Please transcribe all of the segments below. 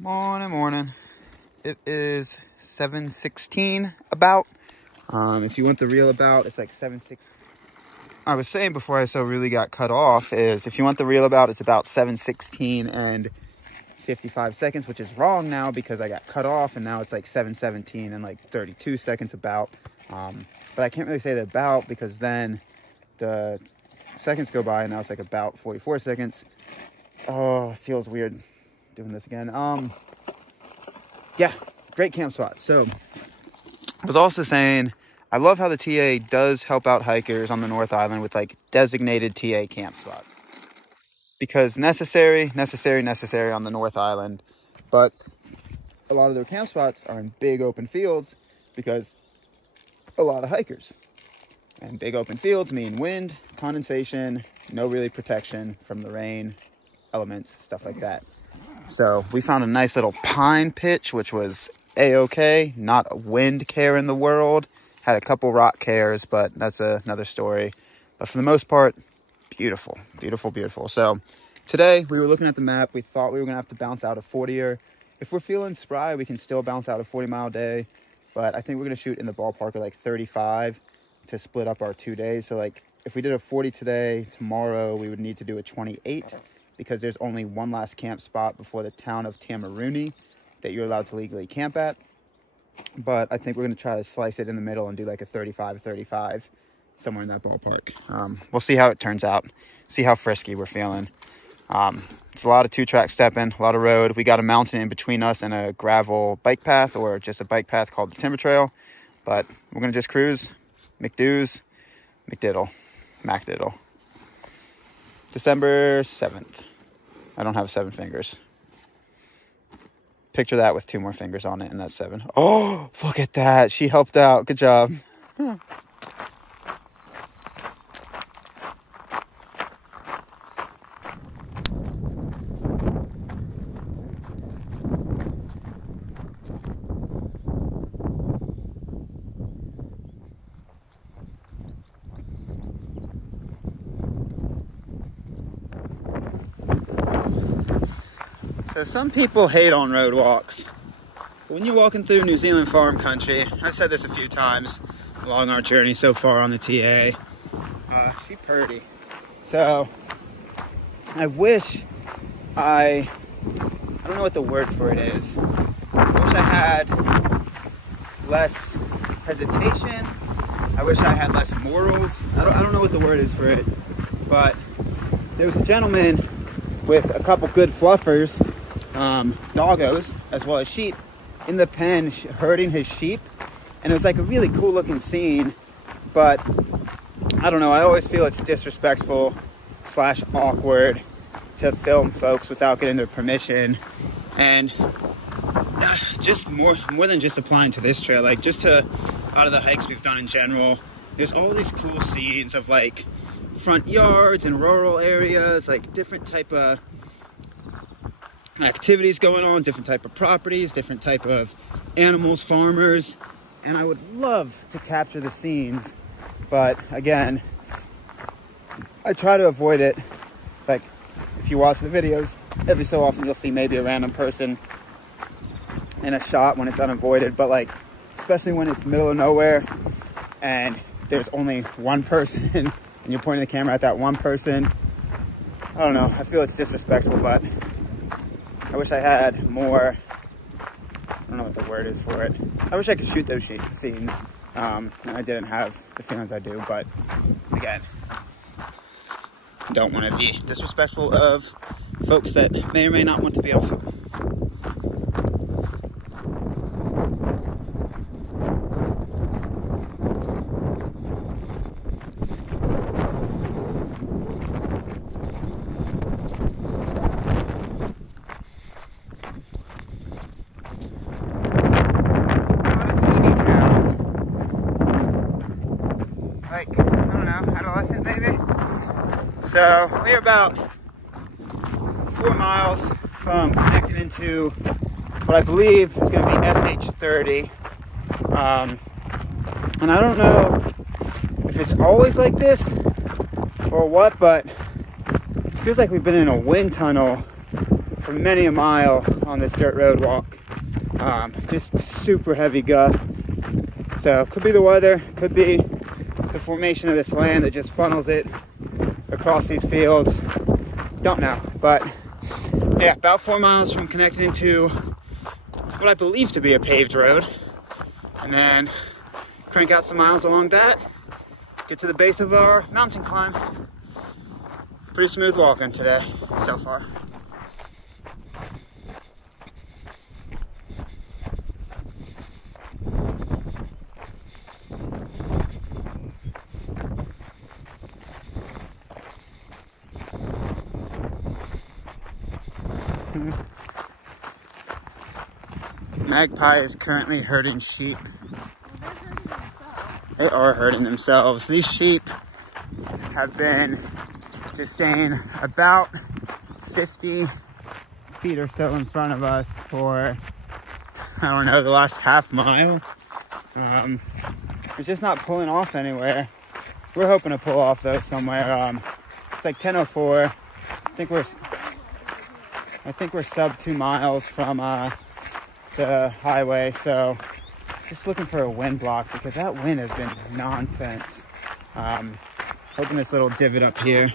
Morning. It is 7:16 about. If you want the real about, it's like 7:16. I was saying before I really got cut off is if you want the real about, it's about 7:16 and 55 seconds, which is wrong now because I got cut off and now it's like 7:17 and like 32 seconds about. But I can't really say the about because then the seconds go by and now it's like about 44 seconds. Oh, it feels weird doing this again. Yeah, great camp spot. So I was also saying I love how the TA does help out hikers on the North Island with like designated TA camp spots, because necessary on the North Island, but a lot of their camp spots are in big open fields because a lot of hikers, and big open fields mean wind, condensation, no really protection from the rain, elements, stuff like that. So we found a nice little pine pitch, which was a-okay, not a wind care in the world. Had a couple rock cares, but that's another story. But for the most part, beautiful. So today we were looking at the map. We thought we were gonna have to bounce out a 40er. If we're feeling spry, we can still bounce out a 40-mile day, but I think we're gonna shoot in the ballpark of like 35 to split up our 2 days. So like if we did a 40 today, tomorrow we would need to do a 28, because there's only one last camp spot before the town of Tamaruni that you're allowed to legally camp at. But I think we're going to try to slice it in the middle and do like a 35, somewhere in that ballpark. We'll see how it turns out, see how frisky we're feeling. It's a lot of two-track stepping, a lot of road. We got a mountain in between us and a gravel bike path, or just a bike path called the Timber Trail. But we're going to just cruise, McDo's, MacDiddle. December 7th. I don't have 7 fingers. Picture that with 2 more fingers on it, and that's 7. Oh, look at that. She helped out. Good job. So some people hate on road walks. But when you're walking through New Zealand farm country, I've said this a few times along our journey so far on the TA, she's pretty. So I wish I don't know what the word for it is. I wish I had less hesitation. I wish I had less morals. I don't know what the word is for it. But there was a gentleman with a couple good fluffers, doggos as well as sheep, in the pen herding his sheep, and it was like a really cool looking scene. But I don't know, I always feel it's disrespectful / awkward to film folks without getting their permission. And just more than just applying to this trail, like just to a lot of the hikes we've done in general, there's all these cool scenes of like front yards and rural areas, like different type of activities going on, different type of properties, different type of animals, farmers, and I would love to capture the scenes, but again, I try to avoid it. Like if you watch the videos, every so often you'll see maybe a random person in a shot when it's unavoided, but like especially when it's middle of nowhere and there's only one person and you're pointing the camera at that one person, I don't know, I feel it's disrespectful. But I wish I had more, I don't know what the word is for it. I wish I could shoot those scenes, and I didn't have the feelings I do, but again, don't want to be disrespectful of folks that may or may not want to be on film. Like, I don't know, adolescent maybe? So we're about 4 miles from connecting into what I believe is going to be SH30. And I don't know if it's always like this or what, but it feels like we've been in a wind tunnel for many a mile on this dirt road walk. Just super heavy gusts. So could be the weather, could be the formation of this land that just funnels it across these fields. Don't know, but yeah, about 4 miles from connecting to what I believe to be a paved road, and then crank out some miles along that, get to the base of our mountain climb. Pretty smooth walking today so far. Magpie is currently herding sheep. They are herding themselves. These sheep have been just staying about 50 feet or so in front of us for, I don't know, the last half mile. It's just not pulling off anywhere. We're hoping to pull off though somewhere. It's like 10:04. I think we're sub 2 miles from the highway, so just looking for a wind block because that wind has been nonsense. Hoping this little divot up here.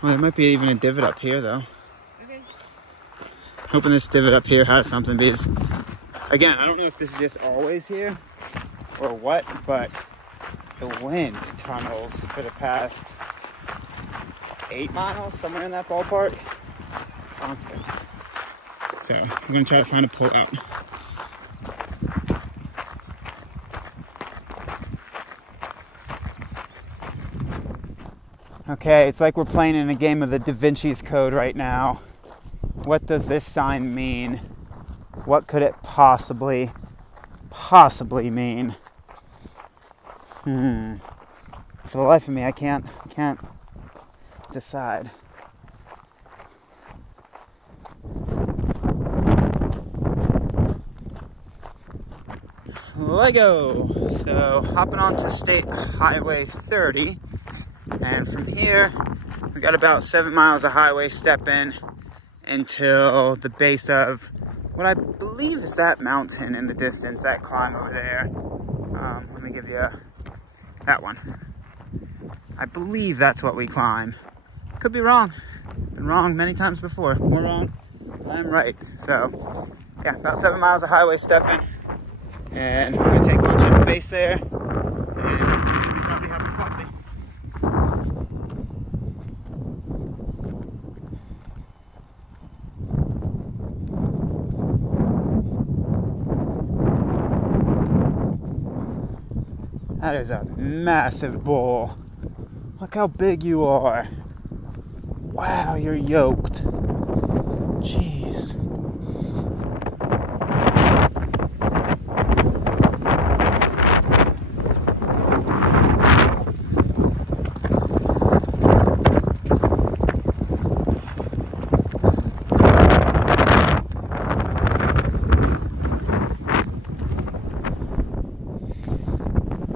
Well, there might be even a divot up here though. Okay. Hoping this divot up here has something because, again, I don't know if this is just always here or what, but the wind tunnels for the past 8 miles, somewhere in that ballpark, constant. So I'm gonna try to find a pull out. Okay, it's like we're playing in a game of the Da Vinci's Code right now. What does this sign mean? What could it possibly mean? For the life of me, I can't decide. Lego! So, hopping onto State Highway 30, and from here, we got about 7 miles of highway stepping until the base of what I believe is that mountain in the distance, that climb over there. Let me give you that one. I believe that's what we climb. Could be wrong. Been wrong many times before. More wrong, I'm right. So, yeah, about 7 miles of highway stepping. And we're gonna take lunch at the base there, and probably have a coffee. That is a massive bull. Look how big you are. Wow, you're yoked. Jeez.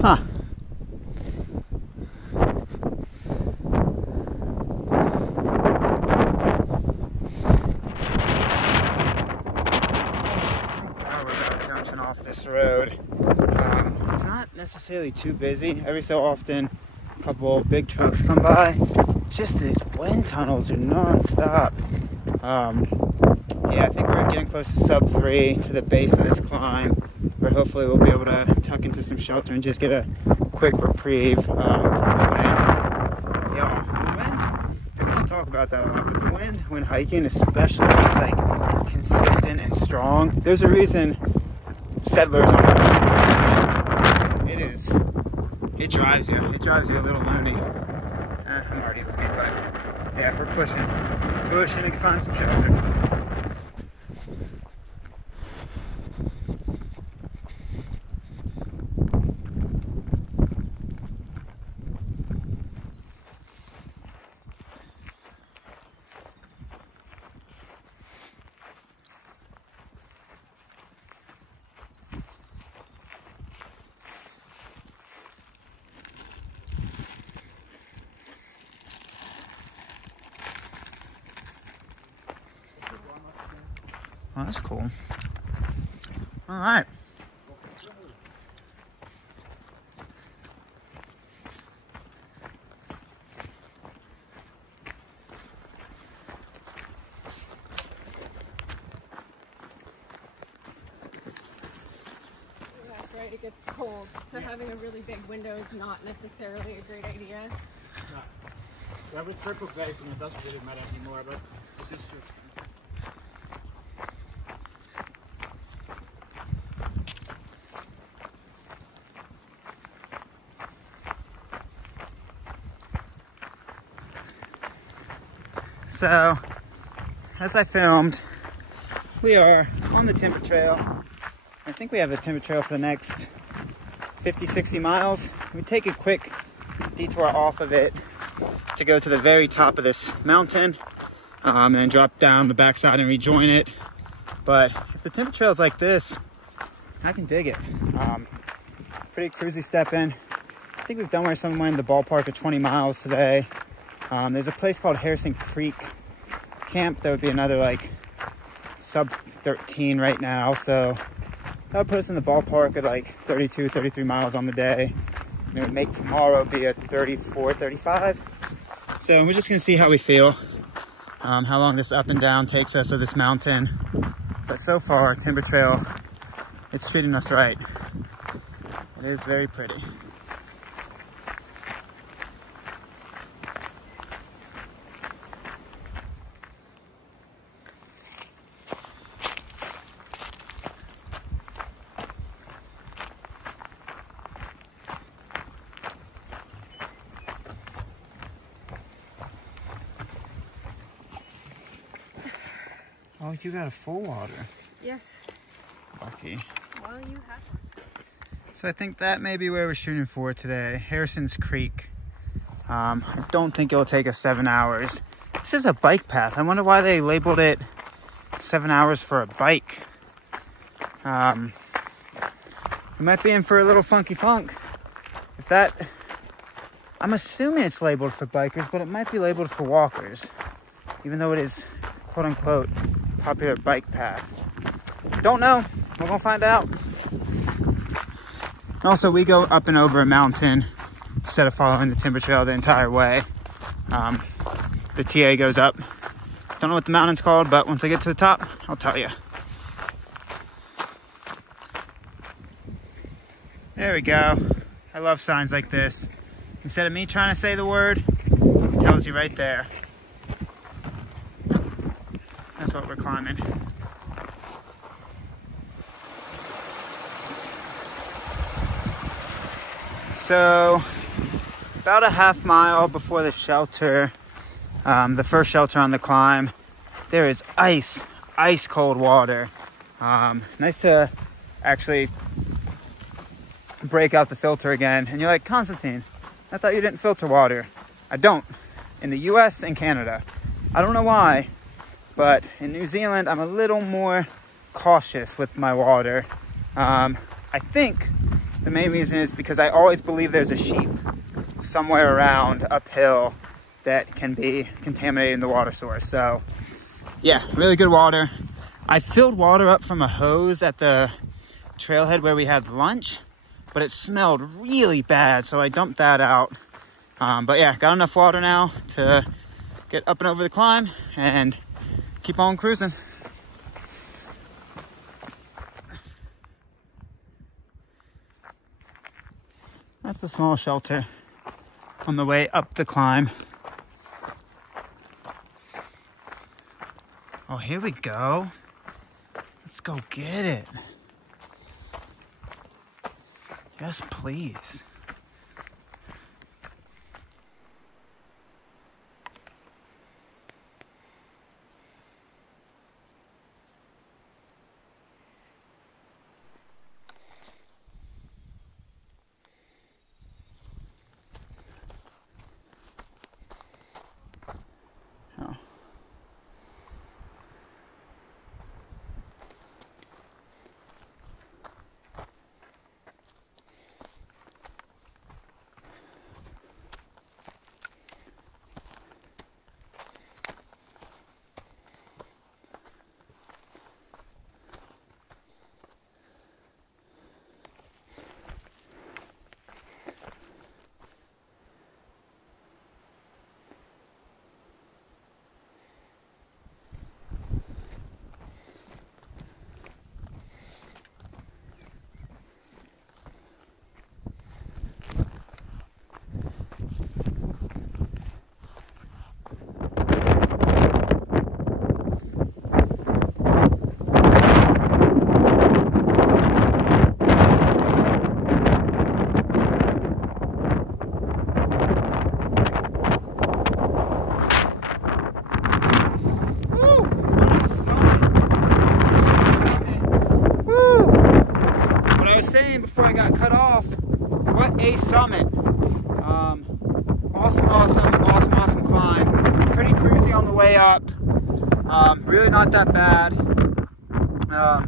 Huh. Off this road. It's not necessarily too busy. Every so often a couple big trucks come by. It's just these wind tunnels are non-stop. Yeah, I think we're getting close to sub 3 to the base of this climb, where hopefully we'll be able to tuck into some shelter and just get a quick reprieve from the wind. Yeah, the wind, I don't talk about that a lot, but the wind when hiking especially, it's like consistent and strong. There's a reason settlers on it drives you a little loony. I'm already looking, but yeah, we're pushing to find some shelter. Well, that's cool. All right. That's right, it gets cold. So having a really big window is not necessarily a great idea. No. Yeah, with triple glazing it doesn't really matter anymore, but with this So, as I filmed, we are on the timber trail. I think we have a timber trail for the next 50, 60 miles. We take a quick detour off of it to go to the very top of this mountain and then drop down the backside and rejoin it. But if the timber trail is like this, I can dig it. Pretty cruisy stepping. I think we've done where somewhere in the ballpark of 20 miles today. There's a place called Harrison Creek Camp that would be another like sub 13 right now. So that would put us in the ballpark of like 32, 33 miles on the day. And it would make tomorrow be at 34, 35. So we're just gonna see how we feel, how long this up and down takes us of this mountain. But so far, timber trail, it's treating us right. It is very pretty. Oh, you got a full water. Yes. Lucky. Well, you have one. So I think that may be where we're shooting for today. Harrison's Creek. I don't think it'll take us 7 hours. This is a bike path. I wonder why they labeled it 7 hours for a bike. We might be in for a little funky funk. If that, I'm assuming it's labeled for bikers, but it might be labeled for walkers, even though it is quote unquote popular bike path. Don't know. We're gonna find out. Also, we go up and over a mountain instead of following the timber trail the entire way. The TA goes up. Don't know what the mountain's called, but once I get to the top, I'll tell you. There we go. I love signs like this. Instead of me trying to say the word, it tells you right there. That's what we're climbing. So, about a half mile before the shelter, the first shelter on the climb, there is ice cold water. Nice to actually break out the filter again. And you're like, Constantine, I thought you didn't filter water. I don't. In the US and Canada. I don't know why, but in New Zealand, I'm a little more cautious with my water. I think the main reason is because I always believe there's a sheep somewhere around uphill that can be contaminating the water source. So yeah, really good water. I filled water up from a hose at the trailhead where we had lunch, but it smelled really bad, so I dumped that out. But yeah, got enough water now to get up and over the climb and keep on cruising. That's the small shelter on the way up the climb. Oh, here we go. Let's go get it. Yes, please. Oh. a summit. Awesome climb. Pretty cruisy on the way up. Really not that bad.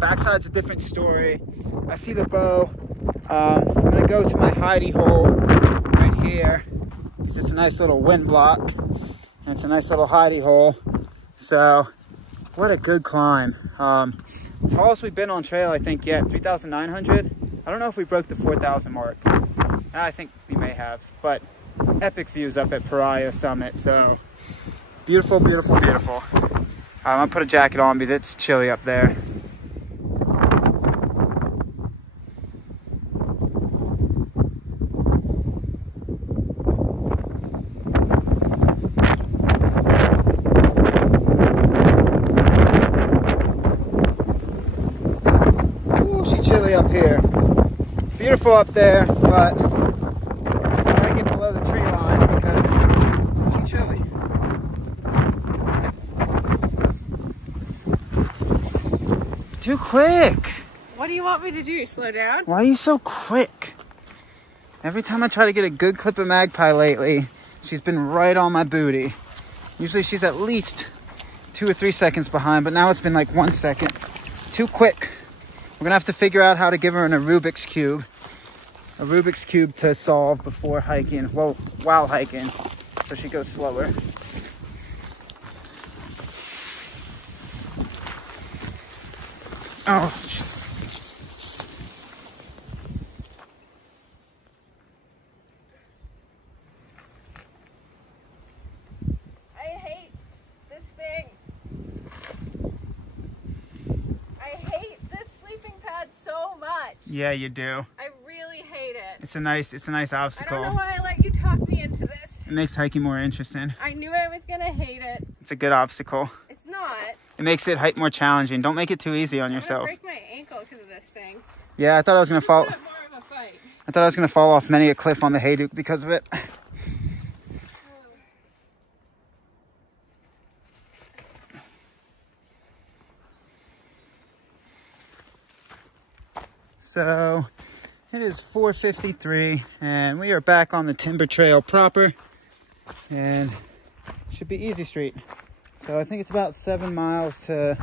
Backside's a different story. I see the bow. I'm gonna go to my hidey hole right here. It's just a nice little wind block. And it's a nice little hidey hole. So, what a good climb. Tallest we've been on trail, I think, yet, 3,900. I don't know if we broke the 4,000 mark. I think we may have, but epic views up at Pariah Summit. So, beautiful. I'm gonna put a jacket on because it's chilly up there. Up here, beautiful up there, but I gotta get below the tree line because it's chilly. Too quick. What do you want me to do? Slow down? Why are you so quick? Every time I try to get a good clip of Magpie lately, she's been right on my booty. Usually she's at least 2 or 3 seconds behind, but now it's been like 1 second. Too quick. We're gonna have to figure out how to give her a Rubik's Cube to solve before hiking, well, while hiking, so she goes slower. Oh, I hate this thing. So much. yeah, you do. I really hate it. It's a nice obstacle. I don't know why I let you talk me into this. It makes hiking more interesting. I knew I was gonna hate it. It's a good obstacle. It's not. It makes it hike more challenging. Don't make it too easy on yourself. I'm gonna break my ankle because of this thing. Yeah, I thought I was gonna fall. More of a fight. I thought I was gonna fall off many a cliff on the Haydock because of it. So it is 4:53 and we are back on the timber trail proper, and it should be easy street. So I think it's about 7 miles to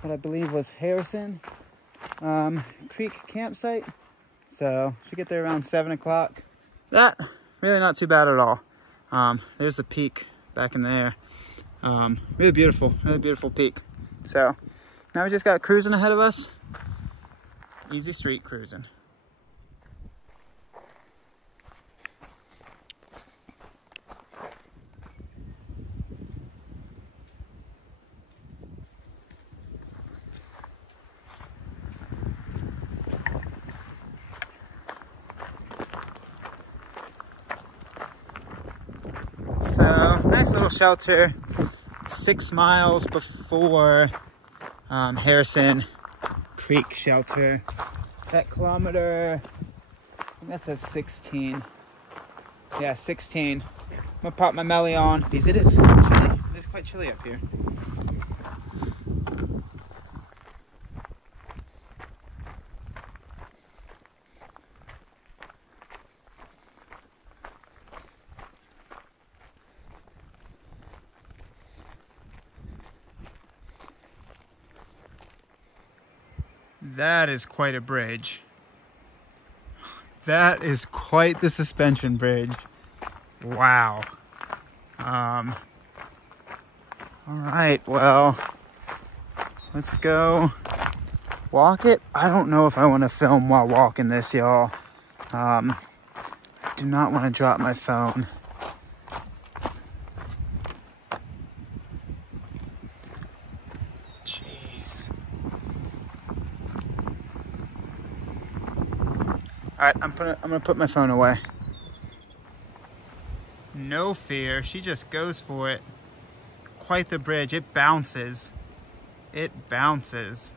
what I believe was Harrison Creek campsite. So should get there around 7 o'clock. That really not too bad at all. There's the peak back in there. Really beautiful peak. So now we just got cruising ahead of us. Easy street cruising. So, nice little shelter, 6 miles before Harrison Creek shelter. That kilometer, I think that says 16. Yeah, 16. I'm gonna pop my melly on because it is chilly. It is quite chilly up here. That is quite a bridge. That is quite the suspension bridge. Wow. All right, well, let's go walk it. I don't know if I want to film while walking this, y'all. I do not want to drop my phone. All right, I'm gonna put my phone away. No fear, she just goes for it. Quite the bridge, it bounces. It bounces.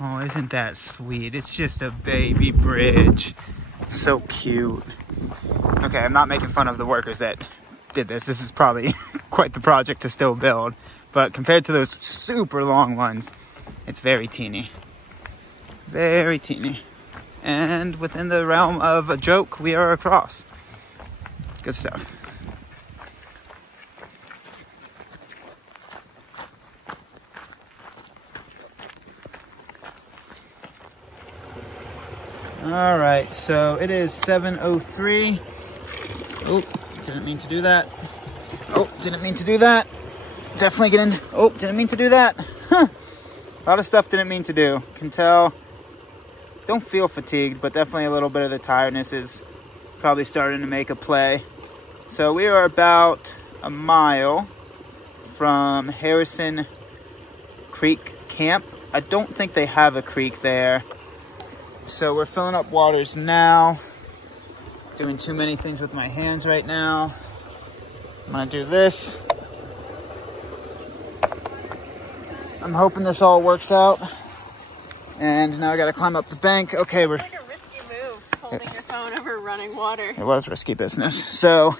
Oh, isn't that sweet? It's just a baby bridge. So cute. Okay, I'm not making fun of the workers that did this. This is probably quite the project to still build. But compared to those super long ones, it's very teeny. Very teeny. And within the realm of a joke, we are across. Good stuff. All right, so it is 7:03. Oh, didn't mean to do that. Oh, didn't mean to do that. Definitely get in. Oh, didn't mean to do that. Huh. A lot of stuff didn't mean to do. Can tell. Don't feel fatigued, but definitely a little bit of the tiredness is probably starting to make a play. So we are about a mile from Harrison Creek Camp. I don't think they have a creek there. So we're filling up waters now. Doing too many things with my hands right now. I'm gonna do this. I'm hoping this all works out. And now I gotta climb up the bank. Okay, It's like a risky move, holding your phone over running water. It was risky business. So,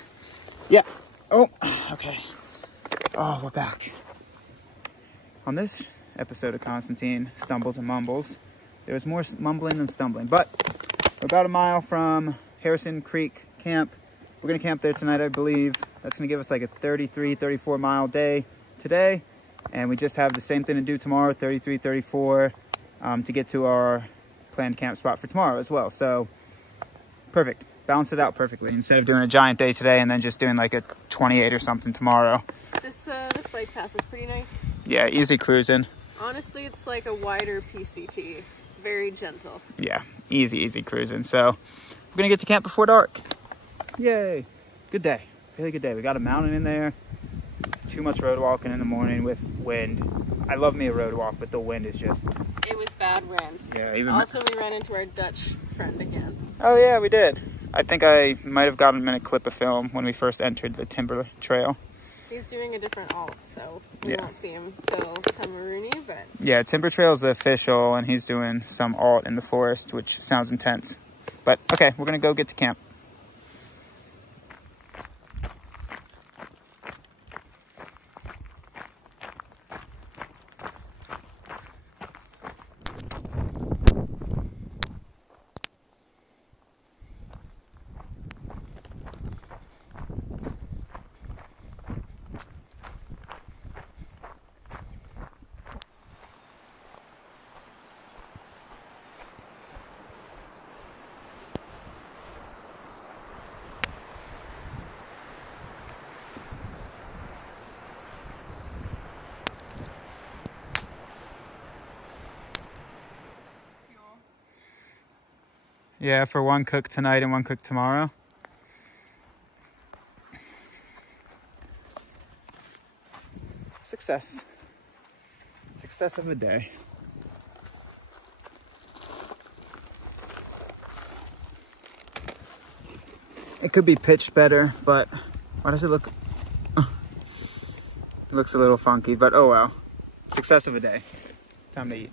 yeah. Oh, okay. Oh, we're back. On this episode of Constantine Stumbles and Mumbles, there was more mumbling than stumbling. But we're about a mile from Harrison Creek Camp. We're gonna camp there tonight, I believe. That's gonna give us like a 33, 34 mile day today. And we just have the same thing to do tomorrow, 33, 34, to get to our planned camp spot for tomorrow as well. So, perfect. Balance it out perfectly. Instead of doing a giant day today and then just doing like a 28 or something tomorrow. This bike path is pretty nice. Yeah, easy cruising. Honestly, it's like a wider PCT. It's very gentle. Yeah, easy cruising. So, we're gonna get to camp before dark. Yay. Good day. Really good day. We got a mountain in there. Too much road walking in the morning with wind. I love me a road walk, but the wind is just... It was bad wind. Yeah, even... Also, we ran into our Dutch friend again. Oh yeah, we did. I think I might have gotten him in a clip of film when we first entered the Timber Trail. He's doing a different alt, so we won't see him till Tamaruni, but... Yeah, Timber Trail is the official, and he's doing some alt in the forest, which sounds intense. But, okay, we're gonna go get to camp. Yeah, for one cook tonight and one cook tomorrow. Success. Success of the day. It could be pitched better, but why does it look... It looks a little funky, but oh well. Success of a day. Time to eat.